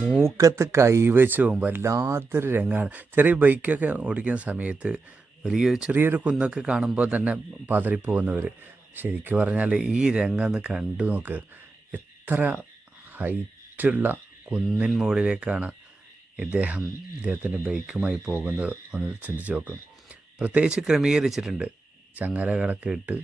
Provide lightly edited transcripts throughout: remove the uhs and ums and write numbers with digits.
മൂക്കത്ത് കൈവച്ച് പോകും. വല്ലാത്തൊരു രംഗമാണ്. ചെറിയ ബൈക്കൊക്കെ ഓടിക്കുന്ന സമയത്ത് ചെറിയൊരു കുന്നൊക്കെ കാണുമ്പോൾ തന്നെ പതറിപ്പോകുന്നവർ. ശരിക്കും പറഞ്ഞാൽ ഈ രംഗം ഒന്ന് കണ്ടു നോക്ക്. എത്ര ഹൈറ്റുള്ള കുന്നിൻ മുകളിലേക്കാണ് ഇദ്ദേഹത്തിൻ്റെ ബൈക്കുമായി പോകുന്നത് ഒന്ന് ചിന്തിച്ച് നോക്കും. പ്രത്യേകിച്ച് ക്രമീകരിച്ചിട്ടുണ്ട്, ചങ്ങലകളൊക്കെ ഇട്ട്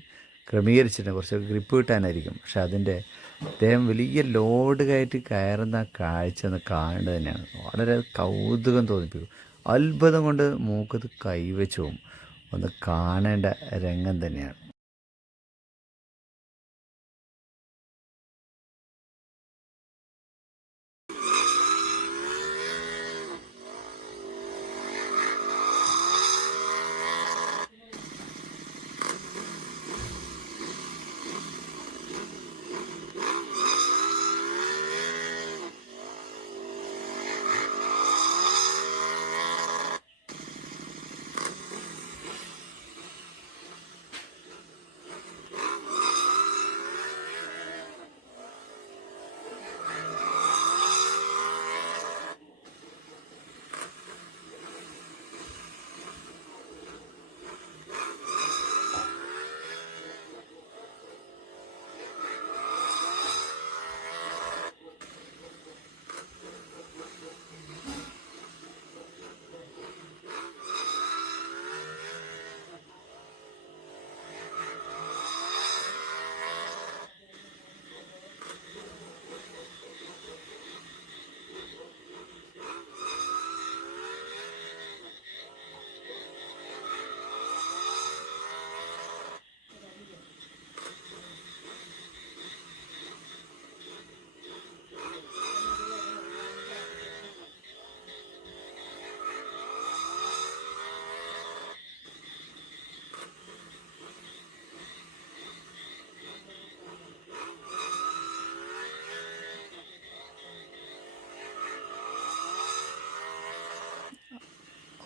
ക്രമീകരിച്ചിട്ടുണ്ട്. കുറച്ചൊക്കെ ഗ്രിപ്പ് കിട്ടാനായിരിക്കും. പക്ഷെ അദ്ദേഹം വലിയ ലോഡ് കയറ്റി കയറുന്ന കാഴ്ച ഒന്ന് കാണേണ്ടത് തന്നെയാണ്. വളരെ കൗതുകം തോന്നിപ്പിക്കും. അത്ഭുതം കൊണ്ട് മൂക്കത്ത് കൈവച്ച് പോകും. ഒന്ന് കാണേണ്ട രംഗം തന്നെയാണ്.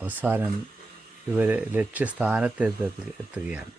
അവസാനം ഇവർ ലക്ഷ്യസ്ഥാനത്ത് എത്തുകയാണ്.